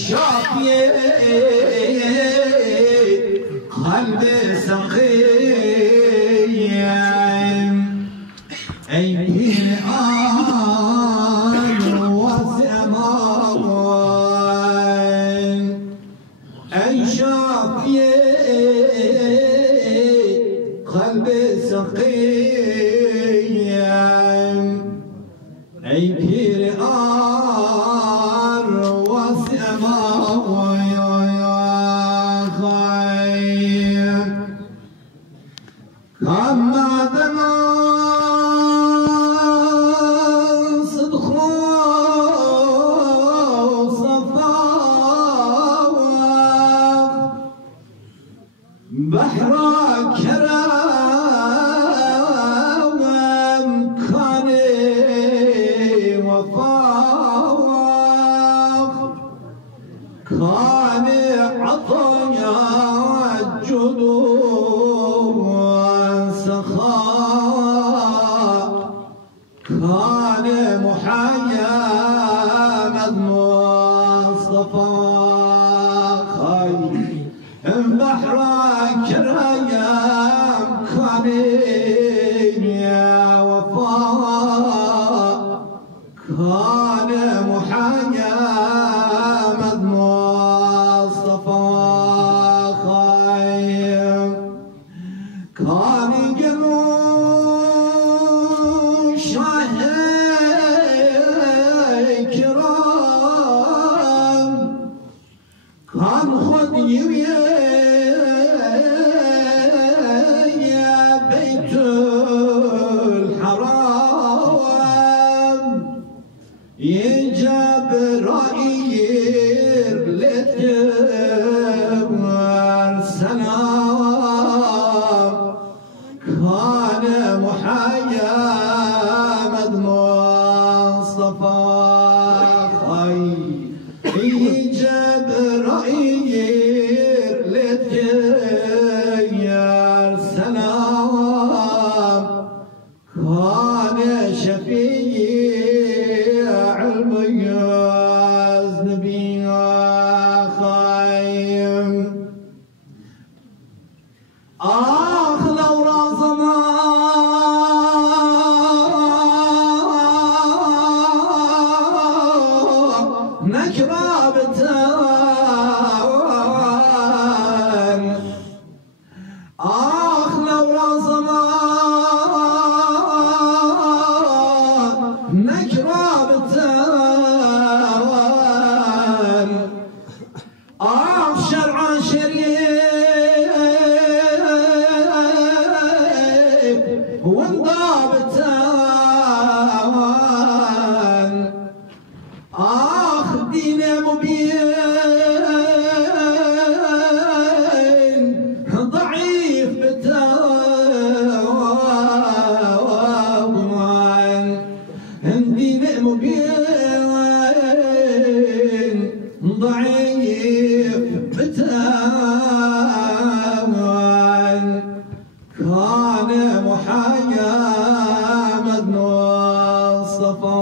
الشافية قلبي سقيم أي بين وسمان أي شافية قلبي سقيم أي بين بحر كرم كان وفاق كان عطايا الجدود سخاء كان محيا مصطفى بحر كريم كان وفاء كان محيا مصطفى كان جنون شاهي كرام كان خد يويا بيت الحرام يجاب رأيير لتمر سلام كان محيا مصطفى يجاب رأيير لتمر سلام كان شفيع المياز نبي خايم لو رازمان نكرابتان لو رازمان نكرابتان شرع شريف وانضابتان دين مبين ضعيف بتاوان دين مبين ضعيف بتاوان كان محيا مصطفى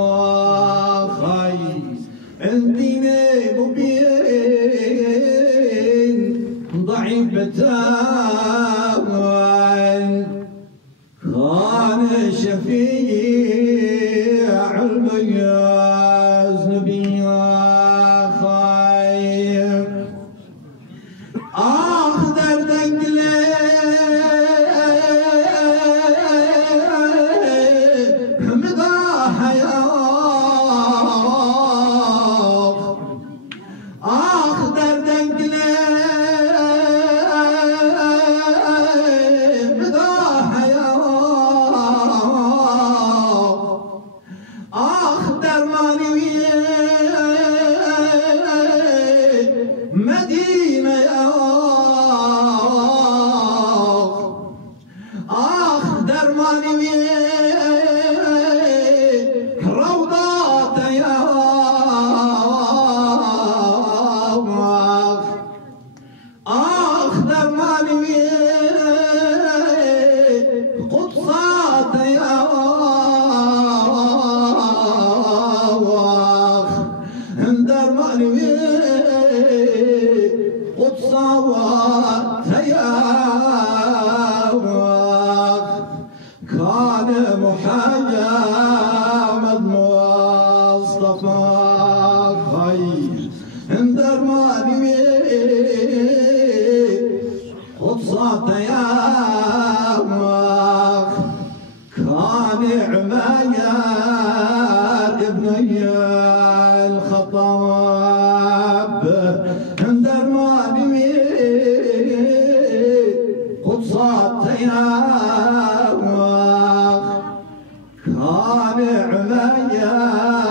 ديني مبين ضعيف بتاوان كان شفيع المياز نبي خايم دردك ليه مضاحى يا دردك ليه مضاحى يا درماني مدينة يا درماني روضات يا درماني قدسات يا طالع ميال